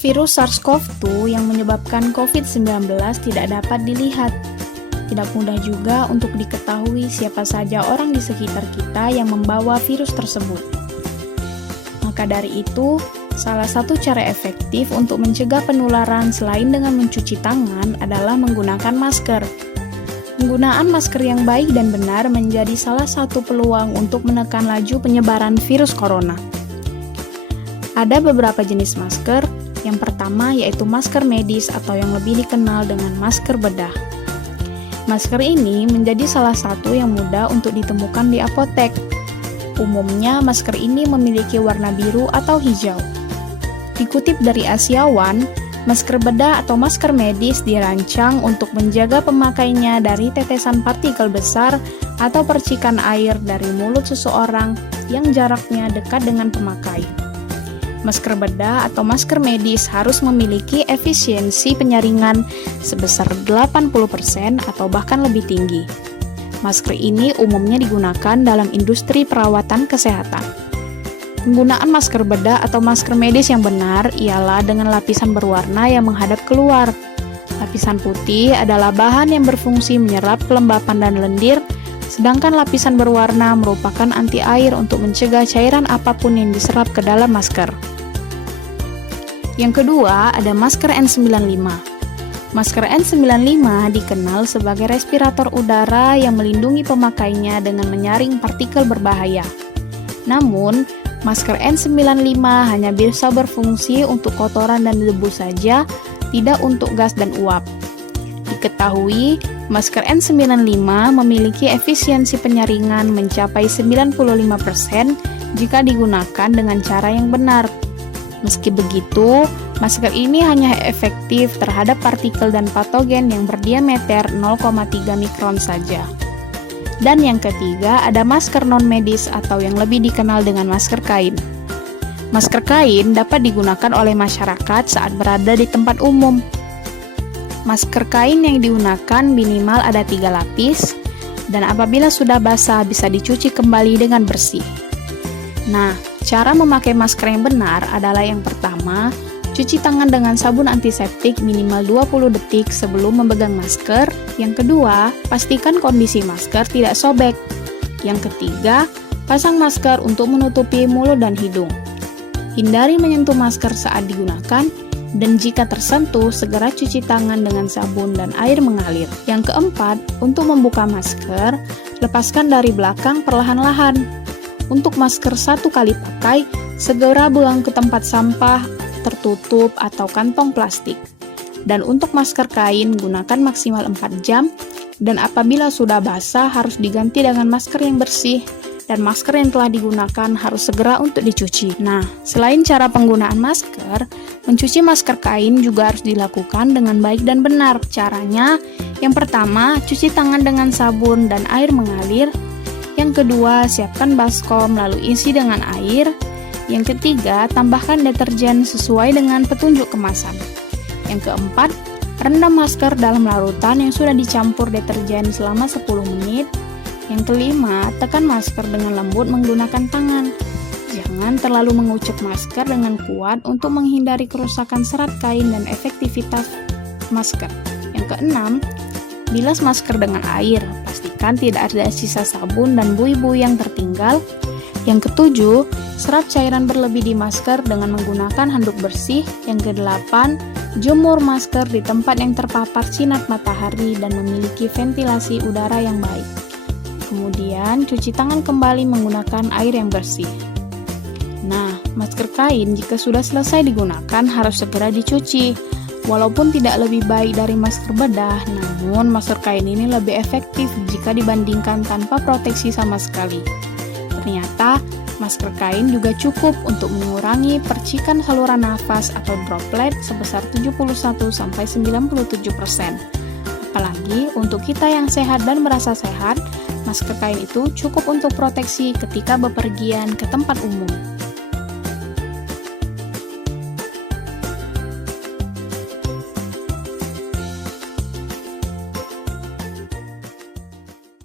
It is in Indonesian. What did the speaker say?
Virus SARS-CoV-2 yang menyebabkan COVID-19 tidak dapat dilihat. Tidak mudah juga untuk diketahui siapa saja orang di sekitar kita yang membawa virus tersebut. Maka dari itu, salah satu cara efektif untuk mencegah penularan selain dengan mencuci tangan adalah menggunakan masker. Penggunaan masker yang baik dan benar menjadi salah satu peluang untuk menekan laju penyebaran virus corona. Ada beberapa jenis masker. Yang pertama yaitu masker medis atau yang lebih dikenal dengan masker bedah. Masker ini menjadi salah satu yang mudah untuk ditemukan di apotek. Umumnya masker ini memiliki warna biru atau hijau. Dikutip dari Asia One, masker bedah atau masker medis dirancang untuk menjaga pemakainya dari tetesan partikel besar atau percikan air dari mulut seseorang yang jaraknya dekat dengan pemakai. Masker bedah atau masker medis harus memiliki efisiensi penyaringan sebesar 80% atau bahkan lebih tinggi. Masker ini umumnya digunakan dalam industri perawatan kesehatan. Penggunaan masker bedah atau masker medis yang benar ialah dengan lapisan berwarna yang menghadap keluar. Lapisan putih adalah bahan yang berfungsi menyerap kelembapan dan lendir, sedangkan lapisan berwarna merupakan anti air untuk mencegah cairan apapun yang diserap ke dalam masker. Yang kedua, ada masker N95. Masker N95 dikenal sebagai respirator udara yang melindungi pemakainya dengan menyaring partikel berbahaya. Namun, masker N95 hanya bisa berfungsi untuk kotoran dan debu saja, tidak untuk gas dan uap. Diketahui, masker N95 memiliki efisiensi penyaringan mencapai 95% jika digunakan dengan cara yang benar. Meski begitu, masker ini hanya efektif terhadap partikel dan patogen yang berdiameter 0,3 mikron saja. Dan yang ketiga, ada masker non-medis atau yang lebih dikenal dengan masker kain. Masker kain dapat digunakan oleh masyarakat saat berada di tempat umum. Masker kain yang digunakan minimal ada 3 lapis, dan apabila sudah basah bisa dicuci kembali dengan bersih. Nah, cara memakai masker yang benar adalah yang pertama, cuci tangan dengan sabun antiseptik minimal 20 detik sebelum memegang masker. Yang kedua, pastikan kondisi masker tidak sobek. Yang ketiga, pasang masker untuk menutupi mulut dan hidung. Hindari menyentuh masker saat digunakan, dan jika tersentuh, segera cuci tangan dengan sabun dan air mengalir. Yang keempat, untuk membuka masker, lepaskan dari belakang perlahan-lahan. Untuk masker 1 kali pakai, segera buang ke tempat sampah tertutup atau kantong plastik. Dan untuk masker kain, gunakan maksimal 4 jam, dan apabila sudah basah harus diganti dengan masker yang bersih, dan masker yang telah digunakan harus segera untuk dicuci. Nah, selain cara penggunaan masker, mencuci masker kain juga harus dilakukan dengan baik dan benar. Caranya, yang pertama, cuci tangan dengan sabun dan air mengalir. Yang kedua, siapkan baskom lalu isi dengan air. Yang ketiga, tambahkan deterjen sesuai dengan petunjuk kemasan. Yang keempat, rendam masker dalam larutan yang sudah dicampur deterjen selama 10 menit. Yang kelima, tekan masker dengan lembut menggunakan tangan. Jangan terlalu mengucek masker dengan kuat untuk menghindari kerusakan serat kain dan efektivitas masker. Yang keenam, bilas masker dengan air. Pastikan tidak ada sisa sabun dan buih-buih yang tertinggal. Yang ketujuh, serap cairan berlebih di masker dengan menggunakan handuk bersih. Yang kedelapan, jemur masker di tempat yang terpapar sinar matahari dan memiliki ventilasi udara yang baik. Kemudian, cuci tangan kembali menggunakan air yang bersih. Nah, masker kain jika sudah selesai digunakan harus segera dicuci. Walaupun tidak lebih baik dari masker bedah, namun masker kain ini lebih efektif jika dibandingkan tanpa proteksi sama sekali. Ternyata, masker kain juga cukup untuk mengurangi percikan saluran nafas atau droplet sebesar 71-97%. Apalagi untuk kita yang sehat dan merasa sehat, masker kain itu cukup untuk proteksi ketika bepergian ke tempat umum.